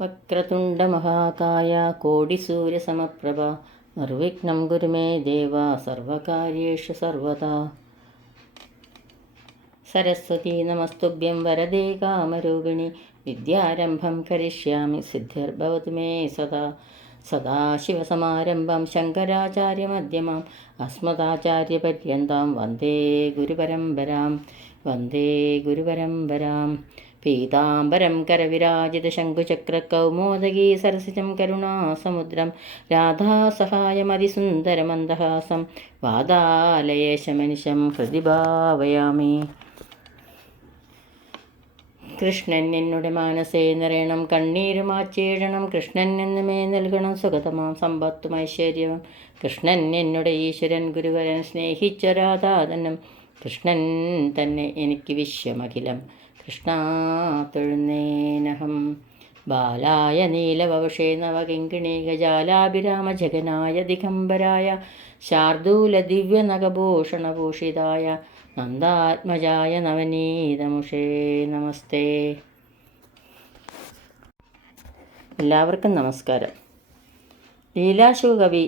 വക്രതുണ്ടമഹാകായ കോടിസൂര്യസമപ്രഭ നിർവിഘ്നം കുരു മേ ദേവ സർവകാര്യേഷു സർവദാ. സരസ്വതീ നമസ്തുഭ്യം വരദേ കാമരൂപിണി വിദ്യാരംഭം കരിഷ്യാമി സിദ്ധിർഭവതു മേ സദാ. സദാശിവസമാരംഭം ശങ്കരാചാര്യമധ്യമാം അസ്മദാചാര്യപര്യന്താം വന്ദേ ഗുരുപരമ്പരാം. പീതാംബരം കരവിരാജിതശങ്കുചക്രകൗമോദഗീ സരസിജം കരുണാസമുദ്രം രാധാസഹായമതിസുന്ദരമന്ദഹാസം വാതാലയേശമനിശം ഹൃദി ഭാവയാമി. കൃഷ്ണൻ എന്നുടെ മാനസേ നിറയണം, കണ്ണീരുമാച്ചേഴണം. കൃഷ്ണൻ എന്നുമേ നൽകണം സുഗതമാം സമ്പത്തും ഐശ്വര്യവും. കൃഷ്ണൻ എന്നുടെ ഈശ്വരൻ ഗുരുവരൻ സ്നേഹിച്ചൊരാധാതനം. കൃഷ്ണൻ തന്നെ എനിക്ക് വിശ്വമഖിലം. കൃഷ്ണാ തൊഴുന്നേനഹം. ബാലായ നീലവവഷേ നവകിങ്കിണീകജാലാഭിരാമ ജഗനായ ദിഗംബരായ ശാർദൂല ദിവ്യനഖഭൂഷണഭൂഷിതായ നന്ദാത്മജായ നവനീതമുഷേ നമസ്തേ. എല്ലാവർക്കും നമസ്കാരം. ലീലാശുകവി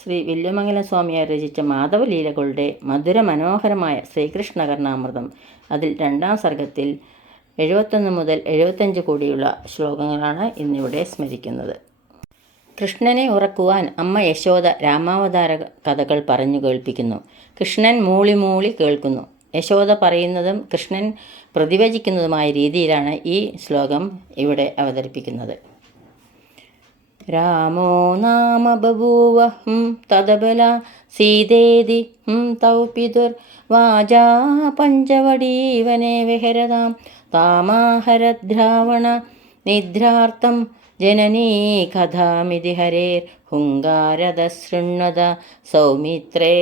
ശ്രീ വില്വമംഗലം സ്വാമിയാർ രചിച്ച മാധവലീലകളുടെ മധുര മനോഹരമായ ശ്രീകൃഷ്ണകർണാമൃതം, അതിൽ 2-ാം സർഗത്തിൽ 71 മുതൽ 75 കൂടിയുള്ള ശ്ലോകങ്ങളാണ് ഇന്നിവിടെ സ്മരിക്കുന്നത്. കൃഷ്ണനെ ഉറക്കുവാൻ അമ്മ യശോദ രാമാവതാര കഥകൾ പറഞ്ഞു കേൾപ്പിക്കുന്നു. കൃഷ്ണൻ മൂളി മൂളി കേൾക്കുന്നു. യശോദ പറയുന്നതും കൃഷ്ണൻ പ്രതിവചിക്കുന്നതുമായ രീതിയിലാണ് ഈ ശ്ലോകം ഇവിടെ അവതരിപ്പിക്കുന്നത്. രാമോ നാമ ബഭൂവ തദബല സീതേതി തൗ പിതുർ വാചാ പഞ്ചവടീവനെ വിഹരതാം താമാഹരദ്രാവണ നിദ്രാർത്ഥം ജനനീ കഥാമിതി ഹരേർ ഹുങ്കാരദ ശൃണ്വത സൗമിത്രേ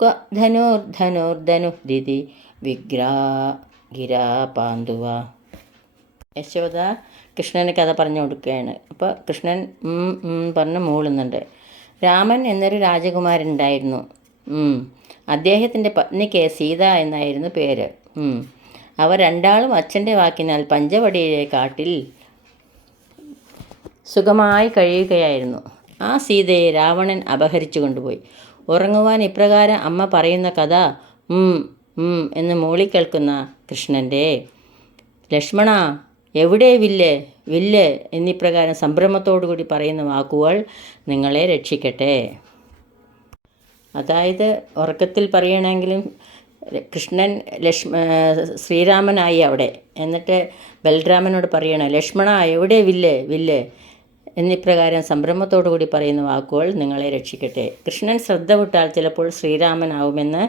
ക്വ ധനുർധനുർധനുരിതി വിഗ്രാ പാണ്ഡുവ. യശോദ കൃഷ്ണന് കഥ പറഞ്ഞു കൊടുക്കുകയാണ്. അപ്പോൾ കൃഷ്ണൻ പറഞ്ഞ് മൂളുന്നുണ്ട്. രാമൻ എന്നൊരു രാജകുമാരൻ ഉണ്ടായിരുന്നു. അദ്ദേഹത്തിൻ്റെ പത്നിക്ക് സീത എന്നായിരുന്നു പേര്. അവർ രണ്ടാളും അച്ഛൻ്റെ വാക്കിനാൽ പഞ്ചവടിയിലെ കാട്ടിൽ സുഖമായി കഴിയുകയായിരുന്നു. ആ സീതയെ രാവണൻ അപഹരിച്ചു കൊണ്ടുപോയി. ഉറങ്ങുവാൻ ഇപ്രകാരം അമ്മ പറയുന്ന കഥ എന്ന് മൂളിക്കേൾക്കുന്ന കൃഷ്ണൻ്റെ ലക്ഷ്മണ എവിടെ വില്ല് വില്ല് എന്നിപ്രകാരം സംഭ്രമത്തോടുകൂടി പറയുന്ന വാക്കുകൾ നിങ്ങളെ രക്ഷിക്കട്ടെ. അതായത് ഉറക്കത്തിൽ പറയണമെങ്കിലും കൃഷ്ണൻ ശ്രീരാമനായി അവിടെ. എന്നിട്ട് ബലരാമനോട് പറയണം, ലക്ഷ്മണ എവിടെ വില്ല് വില്ല് എന്നിപ്രകാരം സംഭ്രമത്തോടുകൂടി പറയുന്ന വാക്കുകൾ നിങ്ങളെ രക്ഷിക്കട്ടെ. കൃഷ്ണൻ ശ്രദ്ധ വിട്ടാൽ ചിലപ്പോൾ ശ്രീരാമനാവുമെന്ന്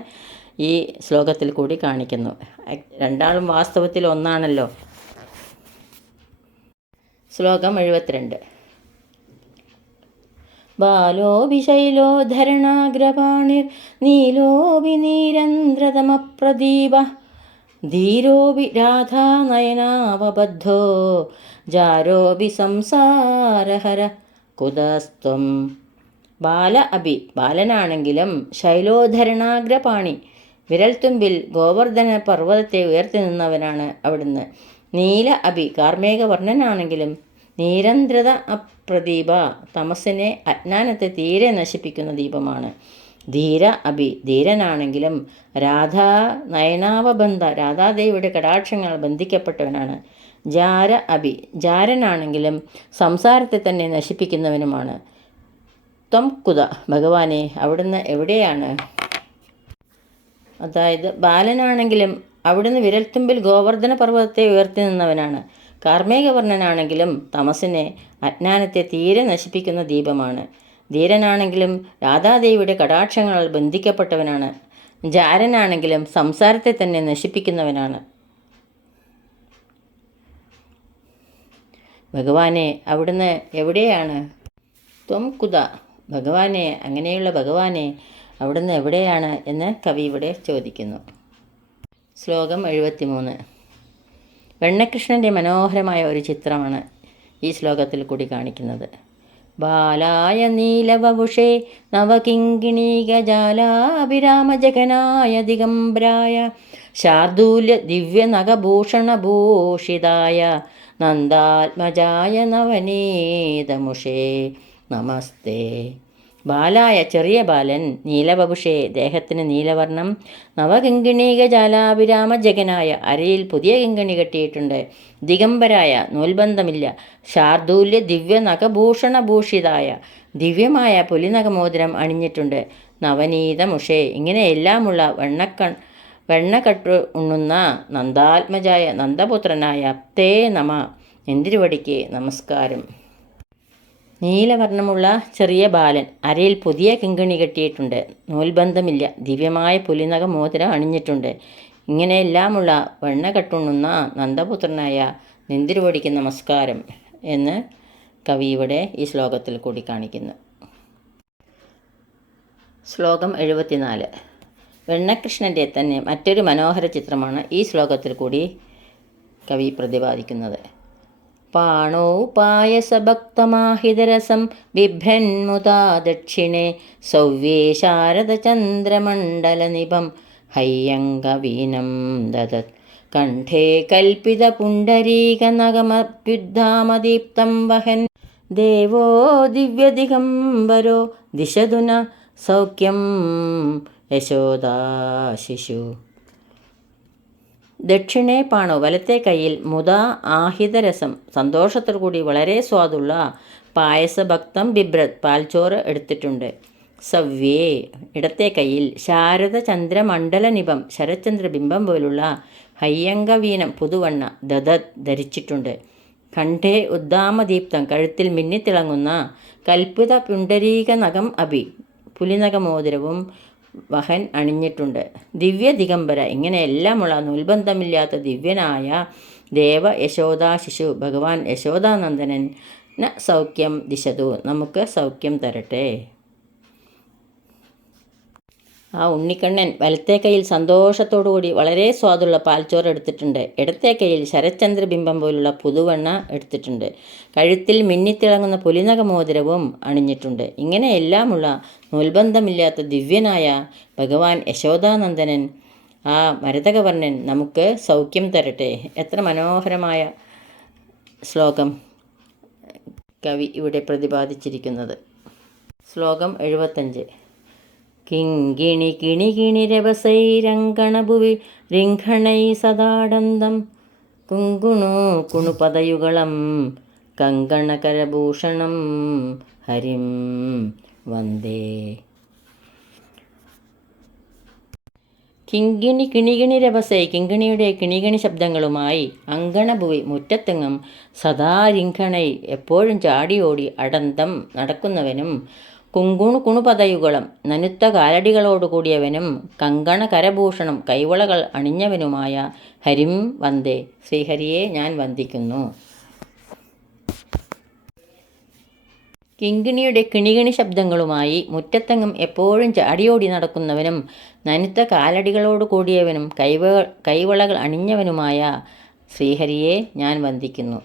ഈ ശ്ലോകത്തിൽ കൂടി കാണിക്കുന്നു. രണ്ടാളും വാസ്തവത്തിൽ ഒന്നാണല്ലോ. ശ്ലോകം 72. ബാലോപി ശൈലോധരണാഗ്രപാണിർ നീലോപി നീരന്ദ്രതമപ്രദീപ ധീരോപി രാധാനയനാവബദ്ധോ ജാരോപി സംസാരഹര കുതസ്ത്വം. ബാലനാണെങ്കിലും ശൈലോധരണാഗ്രപാണി വിരൽത്തുമ്പിൽ ഗോവർദ്ധന പർവ്വതത്തെ ഉയർത്തി നിന്നവനാണ് അവിടുന്ന്. നീല കാർമേഘവർണ്ണനാണെങ്കിലും നീരന്ദ്രത അപ്രദീപ തമസ്സിനെ അജ്ഞാനത്തെ തീരെ നശിപ്പിക്കുന്ന ദീപമാണ്. ധീരനാണെങ്കിലും നയനാവബന്ധ രാധാദേവിയുടെ കടാക്ഷങ്ങൾ ബന്ധിക്കപ്പെട്ടവനാണ്. ജാരനാണെങ്കിലും സംസാരത്തെ തന്നെ നശിപ്പിക്കുന്നവനുമാണ്. ത്വം കുത ഭഗവാനെ അവിടുന്ന് എവിടെയാണ്? അതായത് ബാലനാണെങ്കിലും അവിടുന്ന് വിരൽത്തുമ്പിൽ ഗോവർദ്ധന പർവ്വതത്തെ ഉയർത്തി നിന്നവനാണ്. കാർമേഘവർണ്ണനാണെങ്കിലും തമസിനെ അജ്ഞാനത്തെ തീരെ നശിപ്പിക്കുന്ന ദീപമാണ്. ധീരനാണെങ്കിലും രാധാദേവിയുടെ കടാക്ഷങ്ങളാൽ ബന്ധിക്കപ്പെട്ടവനാണ്. ജാരനാണെങ്കിലും സംസാരത്തെ തന്നെ നശിപ്പിക്കുന്നവനാണ്. ഭഗവാനെ അവിടുന്ന് എവിടെയാണ്? ത്വം കുത ഭഗവാനെ അങ്ങനെയുള്ള ഭഗവാനെ അവിടുന്ന് എവിടെയാണ് എന്ന് കവി ഇവിടെ ചോദിക്കുന്നു. ശ്ലോകം 73. വെണ്ണകൃഷ്ണൻ്റെ മനോഹരമായ ഒരു ചിത്രമാണ് ഈ ശ്ലോകത്തിൽ കൂടി കാണിക്കുന്നത്. ബാലായ നീലവപുഷേ നവകിങ്കിണീകജാലാഭിരാമജഗനായ ദിഗംബരായ ശാർദൂല്യ ദിവ്യനഖഭൂഷണഭൂഷിതായ നന്ദാത്മജായ നവനീതമുഷേ നമസ്തേ. ബാലായ ചെറിയ ബാലൻ, നീലവപുഷേ ദേഹത്തിന് നീലവർണം, നവകിങ്കിണീക ജാലാഭിരാമ ജഗനായ അരയിൽ പുതിയ കിങ്കിണി കെട്ടിയിട്ടുണ്ട്, ദിഗംബരായ നൂൽബന്ധമില്ല, ശാർദൂല്യ ദിവ്യ നഖഭൂഷണഭൂഷിതായ ദിവ്യമായ പുലിനഖമോതിരം അണിഞ്ഞിട്ടുണ്ട്, നവനീതമുഷേ ഇങ്ങനെയെല്ലാമുള്ള വെണ്ണക്കട്ടു ഉണ്ണുന്ന നന്ദാത്മജായ നന്ദപുത്രനായ തേ നമ എന്തിരുവടിക്ക് നമസ്കാരം. നീലവർണ്ണമുള്ള ചെറിയ ബാലൻ, അരയിൽ പുതിയ കിങ്കിണി കെട്ടിയിട്ടുണ്ട്, നൂൽബന്ധമില്ല, ദിവ്യമായ പുലിനഖ മോതിരം അണിഞ്ഞിട്ടുണ്ട്, ഇങ്ങനെയെല്ലാമുള്ള വെണ്ണ കട്ടുണ്ണുന്ന നന്ദപുത്രനായ നിന്തിരുവടിക്ക് നമസ്കാരം എന്ന് കവി ഇവിടെ ഈ ശ്ലോകത്തിൽ കൂടി കാണിക്കുന്നു. ശ്ലോകം 74. വെണ്ണകൃഷ്ണൻ്റെ തന്നെ മറ്റൊരു മനോഹര ചിത്രമാണ് ഈ ശ്ലോകത്തിൽ കൂടി കവി പ്രതിപാദിക്കുന്നത്. പാണോ പായസഭക്തമാഹിതരസം ബിഭ്രന്മുദാ ദക്ഷിണേ സൗവ്യേ ശാരദചന്ദ്രമണ്ഡലനിഭം ഹയ്യങ്കവീനം ദദത് കണ്ഠേ കൽപ്പിതപുണ്ഡരീകനഗമഭ്യുദ്ധാമദീപ്തം വഹൻ ദേവോ ദിവ്യദിഗംബരോ ദിശതുന സൗഖ്യം യശോദാശിശു. ദക്ഷിണേ പാണോ വലത്തെ കൈയിൽ മുദാ ആഹിതരസം സന്തോഷത്തോടുകൂടി വളരെ സ്വാദുള്ള പായസഭക്തം ബിഭ്രത് പാൽച്ചോറ് എടുത്തിട്ടുണ്ട്. സവ്യേ ഇടത്തെ കൈയിൽ ശാരദ ചന്ദ്രമണ്ഡലനിഭം ശരചന്ദ്രബിംബം പോലുള്ള ഹയ്യങ്കവീനം പുതുവണ്ണ ദദത് ധരിച്ചിട്ടുണ്ട്. കണ്ഠേ ഉദ്ദാമദീപ്തം കഴുത്തിൽ മിന്നിത്തിളങ്ങുന്ന കൽപ്പിത പുണ്ടരീക നഖം അഭി പുലിനഖമോതിരവും വഹൻ അണിഞ്ഞിട്ടുണ്ട്. ദിവ്യ ദിഗംബര ഇങ്ങനെയെല്ലാമുള്ള നൂൽബന്ധമില്ലാത്ത ദിവ്യനായ ദേവ യശോദാ ശിശു ഭഗവാൻ യശോദാനന്ദനൻ ന സൗഖ്യം ദിശതു നമുക്ക് സൗഖ്യം തരട്ടെ. ആ ഉണ്ണിക്കണ്ണൻ വലത്തെ കൈയിൽ സന്തോഷത്തോടുകൂടി വളരെ സ്വാദുള്ള പാൽച്ചോറ് എടുത്തിട്ടുണ്ട്. ഇടത്തെ കൈയിൽ ശരചന്ദ്രബിംബം പോലുള്ള പുതുവെണ്ണ എടുത്തിട്ടുണ്ട്. കഴുത്തിൽ മിന്നിത്തിളങ്ങുന്ന പുലിനഖമോതിരവും അണിഞ്ഞിട്ടുണ്ട്. ഇങ്ങനെയെല്ലാമുള്ള നൂൽബന്ധമില്ലാത്ത ദിവ്യനായ ഭഗവാൻ യശോദാനന്ദനൻ ആ മരതകവർണ്ണൻ നമുക്ക് സൗഖ്യം തരട്ടെ. എത്ര മനോഹരമായ ശ്ലോകം കവി ഇവിടെ പ്രതിപാദിച്ചിരിക്കുന്നത്. ശ്ലോകം 75. കിങ്കിണി കിണികിണിരവസൈരങ്കണഭുവി രിംഘണൈ സദാഡന്തം കുങ്കുണു കുണുപദയുഗളം കങ്കണകരഭൂഷണം ഹരിം വന്ദേ. കിങ്കിണി കിണികിണിരവസൈ കിങ്കിണിയുടെ കിണികിണി ശബ്ദങ്ങളുമായി അങ്കണഭുവി മുറ്റത്തെങ്ങും സദാ രിംഘണൈ എപ്പോഴും ചാടിയോടി അടന്തം നടക്കുന്നവനും കുങ്കുണു കുണുപതയുകളും നനുത്ത കാലടികളോടുകൂടിയവനും കങ്കണ കരഭൂഷണം കൈവളകൾ അണിഞ്ഞവനുമായ ഹരിം വന്ദേ ശ്രീഹരിയെ ഞാൻ വന്ദിക്കുന്നു. കിങ്കിണിയുടെ കിണികിണി ശബ്ദങ്ങളുമായി മുറ്റത്തെങ്ങും എപ്പോഴും ചാടിയോടി നടക്കുന്നവനും നനുത്ത കാലടികളോട് കൂടിയവനും കൈവളകൾ അണിഞ്ഞവനുമായ ശ്രീഹരിയെ ഞാൻ വന്ദിക്കുന്നു.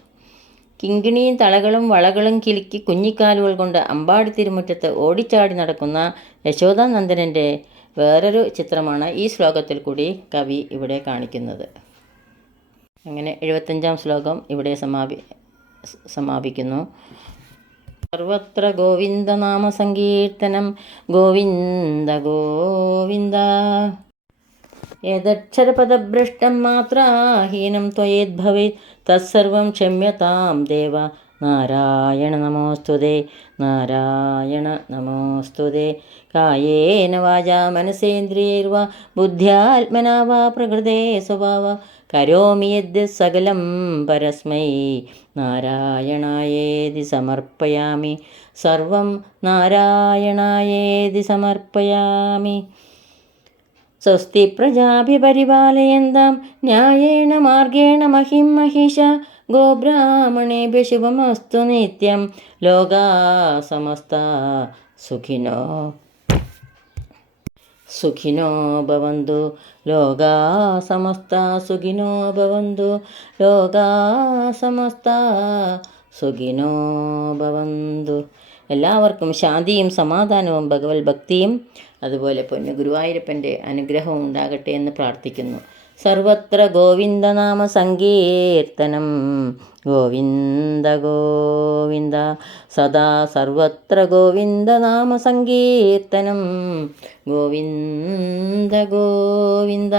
കിങ്കിണിയും തളകളും വളകളും കിലുക്കി കുഞ്ഞിക്കാലുകൾ കൊണ്ട് അമ്പാടി തിരുമുറ്റത്ത് ഓടിച്ചാടി നടക്കുന്ന യശോദാനന്ദനൻ്റെ വേറൊരു ചിത്രമാണ് ഈ ശ്ലോകത്തിൽ കൂടി കവി ഇവിടെ കാണിക്കുന്നത്. അങ്ങനെ 75-ാം ശ്ലോകം ഇവിടെ സമാപിക്കുന്നു. സർവത്ര ഗോവിന്ദനാമ സങ്കീർത്തനം ഗോവിന്ദ ഗോവിന്ദ. യദക്ഷരപദഭ്രഷ്ടം മാത്രാഹീനം ത്വയേദ്ഭവേത് തത്സർവം ക്ഷമ്യതാം ദേവ നാരായണ നമോസ്തുതേ നാരായണ നമോസ്തുതേ. കായേന വാചാ മനസേന്ദ്രിയൈർവാ ബുദ്ധ്യാത്മനാ വാ പ്രകൃതേ സ്വഭാവ കരോമി യദ്യത് സകലം പരസ്മൈ നാരായണായേതി സമർപ്പയാമി സർവം നാരായണായേതി സമർപ്പയാമി. സ്വസ്തി പ്രജാഭിപരിപാലയന്താം ന്യായേന മാർഗേണ മഹിം മഹിഷ ഗോബ്രാഹ്മണേഭ്യ ശുഭമസ്തു നിത്യം ലോകാ സമസ്താ സുഖിനോ ഭവന്തു ലോകാ സമസ്താ സുഖിനോ ഭവന്തു ലോകാ സമസ്താ സുഖിനോ ഭവന്തു. എല്ലാവർക്കും ശാന്തിയും സമാധാനവും ഭഗവത് ഭക്തിയും അതുപോലെ പൊന്നു ഗുരുവായൂരപ്പൻ്റെ അനുഗ്രഹവും ഉണ്ടാകട്ടെ എന്ന് പ്രാർത്ഥിക്കുന്നു. സർവത്ര ഗോവിന്ദനാമ സങ്കീർത്തനം. ഗോവിന്ദ ഗോവിന്ദ സദാ സർവത്ര ഗോവിന്ദനാമ സങ്കീർത്തനം. ഗോവിന്ദ ഗോവിന്ദ.